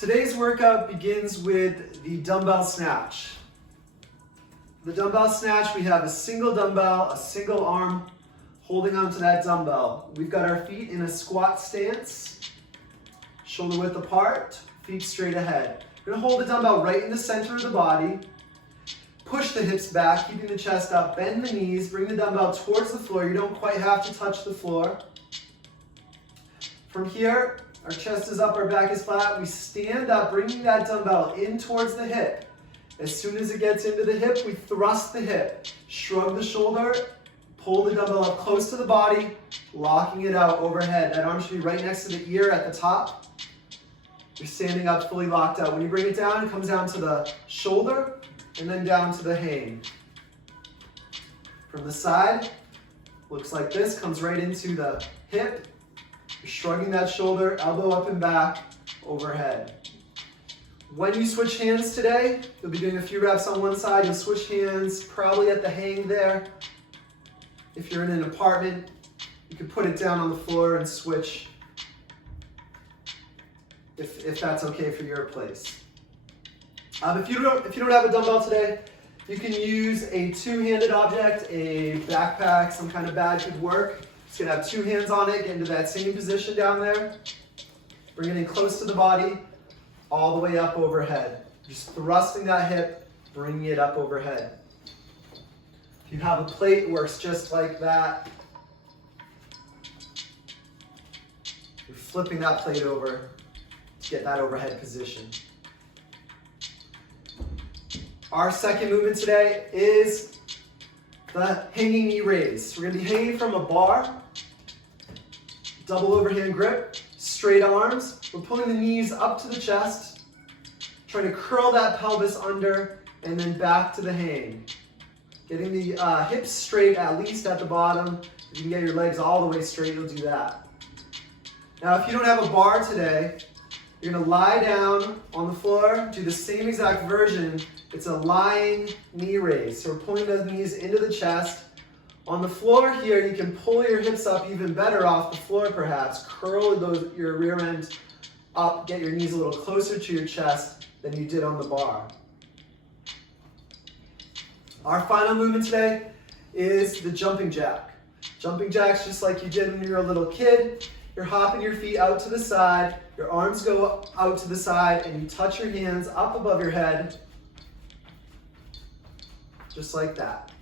Today's workout begins with the dumbbell snatch. The dumbbell snatch, we have a single dumbbell, a single arm holding onto that dumbbell. We've got our feet in a squat stance, shoulder width apart, feet straight ahead. We're gonna hold the dumbbell right in the center of the body, push the hips back, keeping the chest up, bend the knees, bring the dumbbell towards the floor. You don't quite have to touch the floor. From here, our chest is up, our back is flat. We stand up, bringing that dumbbell in towards the hip. As soon as it gets into the hip, we thrust the hip. Shrug the shoulder, pull the dumbbell up close to the body, locking it out overhead. That arm should be right next to the ear at the top. You're standing up fully locked out. When you bring it down, it comes down to the shoulder and then down to the hang. From the side, looks like this, comes right into the hip. You're shrugging that shoulder, elbow up and back, overhead. When you switch hands today, you'll be doing a few reps on one side. You'll switch hands probably at the hang there. If you're in an apartment, you can put it down on the floor and switch if that's okay for your place. If you don't have a dumbbell today, you can use a two-handed object, a backpack, some kind of bag could work. Just gonna have two hands on it, get into that same position down there. Bring it in close to the body, all the way up overhead. Just thrusting that hip, bringing it up overhead. If you have a plate, it works just like that. You're flipping that plate over to get that overhead position. Our second movement today is the hanging knee raise. We're going to be hanging from a bar, double overhand grip, straight arms. We're pulling the knees up to the chest, trying to curl that pelvis under, and then back to the hang. Getting the hips straight, at least at the bottom. If you can get your legs all the way straight, you'll do that. Now, if you don't have a bar today, you're going to lie down on the floor, do the same exact version. It's a lying knee raise. So we're pulling those knees into the chest. On the floor here, you can pull your hips up even better off the floor perhaps. Curl your rear end up, get your knees a little closer to your chest than you did on the bar. Our final movement today is the jumping jack. Jumping jacks just like you did when you were a little kid. You're hopping your feet out to the side, your arms go out to the side, and you touch your hands up above your head, just like that.